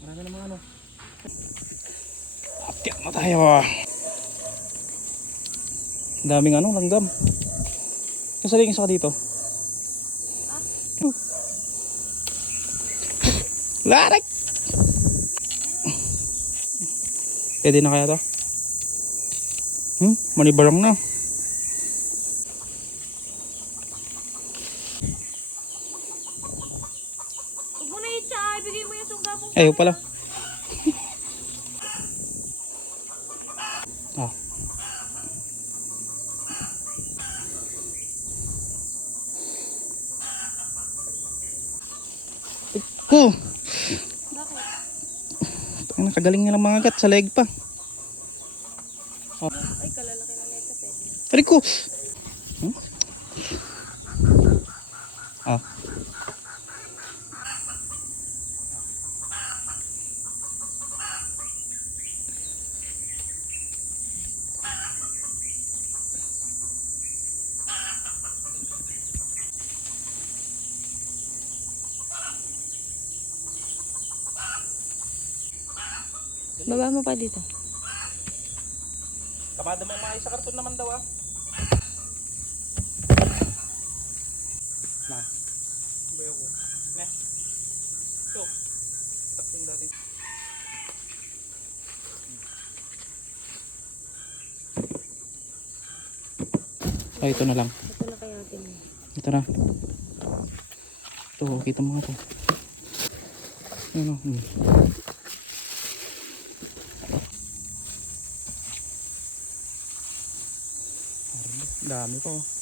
Marami namang ano. Haptiyak na tayo. Daming ano, langgam. Kasaling isa ka dito. Larak! Pwede na kaya to? Manibarang na. Huwag mo na itsa, ibigay mo yung sungga mo. Ayaw pala. Ah. Oh! Bakit? Ang nakagaling nilang mga gat sa leg pa. Oh. Ay, kalalaki na nito, pwede. Aray ko! Ah. Baba mo pa dito. Kabada mo mga isa karton naman daw ah. Na. Bayo ko. Ne. So. Taping dati. Ay, ito na lang. Ito na kaya atin. Ito na. Ito, kita mo nga ito. Ano? Dami pa oh.